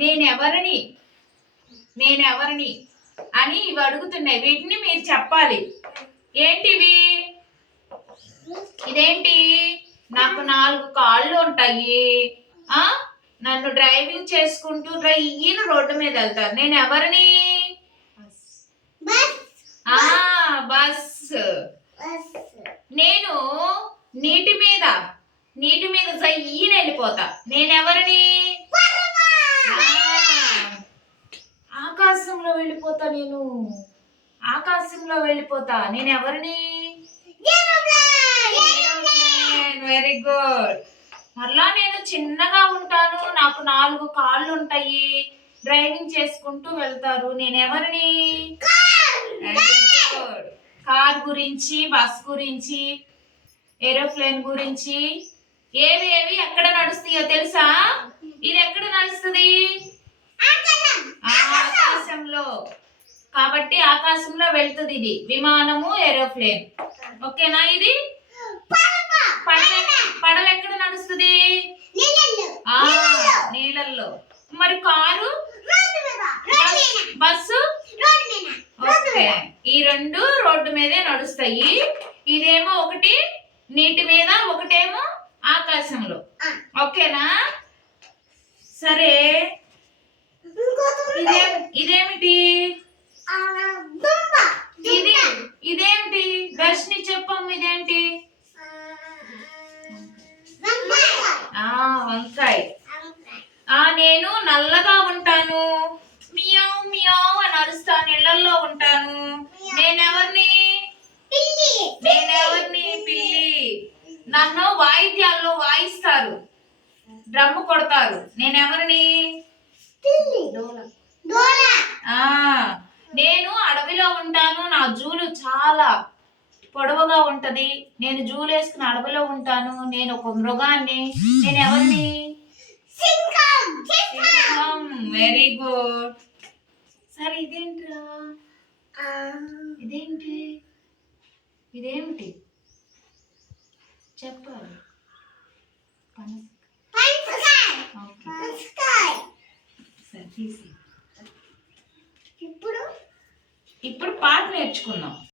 నేనెవరిని నేనెవరిని అని ఇవి అడుగుతున్నాయి. వీటిని మీరు చెప్పాలి. ఏంటివి? ఇదేంటి? నాకు 4 కాళ్ళు ఉంటాయి. నన్ను డ్రైవింగ్ చేసుకుంటూ డ్రైన రోడ్డు మీద వెళ్తారు. నేను ఎవరిని? బస్. నేను నీటి మీద జయ్యని వెళ్ళిపోతా. నేనెవరిని? ఆకాశంలో వెళ్ళిపోతా. ఆకాశంలో వెళ్ళిపోతా. నేనెవరిని? Very good. మరలా నేను చిన్నగా ఉంటాను. నాకు 4 కాళ్ళు ఉంటాయి. డ్రైవింగ్ చేసుకుంటూ వెళ్తారు. నేనెవరిని? Very good. కార్ గురించి, బస్ గురించి, ఏరోప్లేన్ గురించి ఏవి ఎక్కడ నడుస్తాయో తెలుసా? ఇది ఎక్కడ నడుస్తుంది? ఆకాశంలో. కాబట్టి ఆకాశంలో వెళ్తుంది ఇది. విమానము, ఏరోప్లేన్. ఓకేనా? ఇది పడవ ఎక్కడ నడుస్తుంది? నీళ్ళల్లో. మరి కారు, బస్సు ఓకే, ఈ 2 రోడ్డు మీదే నడుస్తాయి. ఇదేమో ఒకటి నీటి మీద, ఒకటేమో ఆకాశంలో. ఓకేనా? సరే, ఇదేమిటి? ఇదేమిటి? దర్శిని చెప్పమ్మ, ఇదేంటి? వంకాయ. నేను నల్లగా ఉంటాను. మియావ్ మియావ్ అని అరుస్తాను. ఇళ్లల్లో ఉంటాను. నేనెవరిని? పిల్లి. నన్ను వాయిద్యాల్లో వాయిస్తారు. డ్రమ్ము కొడతారు. నేనెవరిని? నేను అడవిలో ఉంటాను. నా జూలు చాలా పొడవుగా ఉంటది. నేను జూలు వేసుకుని అడవిలో ఉంటాను. నేను ఒక మృగాన్ని. నేనెవరిని? సింహం. Very good. సరే, ఇదేంట్రా? ఇదేమిటి చెప్పాలి? ఇప్పుడు పాట నేర్చుకుందాం.